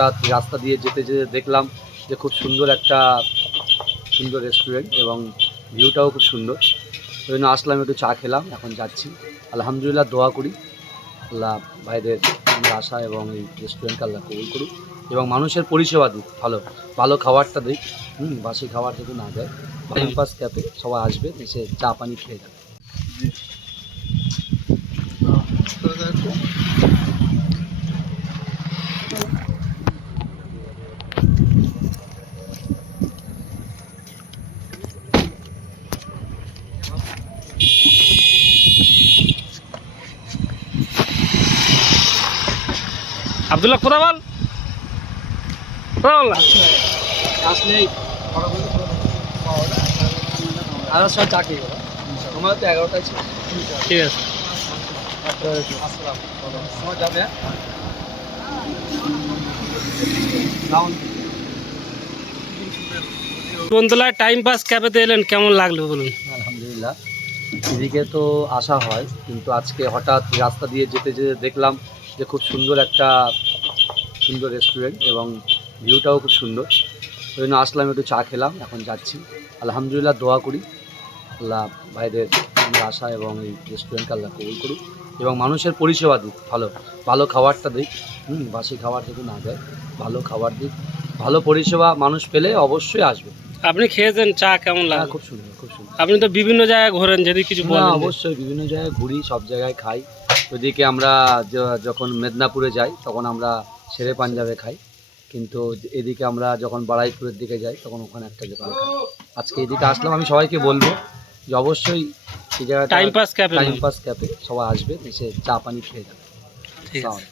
হঠাৎ রাস্তা দিয়ে যেতে যেতে দেখলাম যে খুব সুন্দর একটা রেস্টুরেন্ট এবং ভিউটাও খুব সুন্দর। ওই জন্য আসলাম, একটু চা খেলাম, এখন যাচ্ছি। আলহামদুলিল্লাহ, দোয়া করি আল্লাহ ভাইদের আশা এবং এই রেস্টুরেন্টকে আল্লাহ কবুল করুক এবং মানুষের পরিষেবা দিক, ভালো ভালো খাবারটা দিক। বাসি খাবার যদি না দেয়। ক্যাম্পাস ক্যাফে সবাই আসবে, এসে চা পানি খেয়ে যাবে। আব্দুল্লাহ কোথা বল আসলেই আর সব চা খেয়ে গেল, আমার তো 11টায় ছিল। ঠিক আছে। আসসালাম সময় যাবে। বন্ধুলায় টাইম পাস ক্যাফেতে এলেন, কেমন লাগলো বলুন? আলহামদুলিল্লাহ, এদিকে তো আসা হয়, কিন্তু আজকে হঠাৎ রাস্তা দিয়ে যেতে যেতে দেখলাম যে খুব সুন্দর একটা রেস্টুরেন্ট এবং ভিউটাও খুব সুন্দর। ওই জন্য আসলাম, একটু চা খেলাম, এখন যাচ্ছি। আলহামদুলিল্লাহ, দোয়া করি আল্লাহ ভাইদের আশা এবং এই রেস্টুরেন্টকে আল্লাহ কবুল করুক এবং মানুষের পরিষেবা দিক, ভালো ভালো খাবারটা দিক। বাসি খাবার যদি না দেয়, ভালো খাবার দিক, ভালো পরিষেবা মানুষ পেলে অবশ্যই আসবে। আপনি খেয়েছেন চা, কেমন হ্যাঁ, লাগলো? খুব সুন্দর, খুব সুন্দর। আপনি তো বিভিন্ন জায়গায় ঘোরেন, যদি কিছু না, বলেন। অবশ্যই বিভিন্ন জায়গায় ঘুরি, সব জায়গায় খাই। ওইদিকে আমরা যখন মেদিনীপুরে যাই তখন আমরা শেরে পাঞ্জাবে খাই, কিন্তু এদিকে আমরা যখন বারুইপুরের দিকে যাই তখন ওখানে একটা দোকানে খাই। আজকে এদিকে আসলাম, আমি সবাইকে বলবো যে অবশ্যই এই জায়গাটা টাইম পাস ক্যাফে সবাই আসবে, এসে চা পানি খেয়ে যাবে। ঠিক আছে।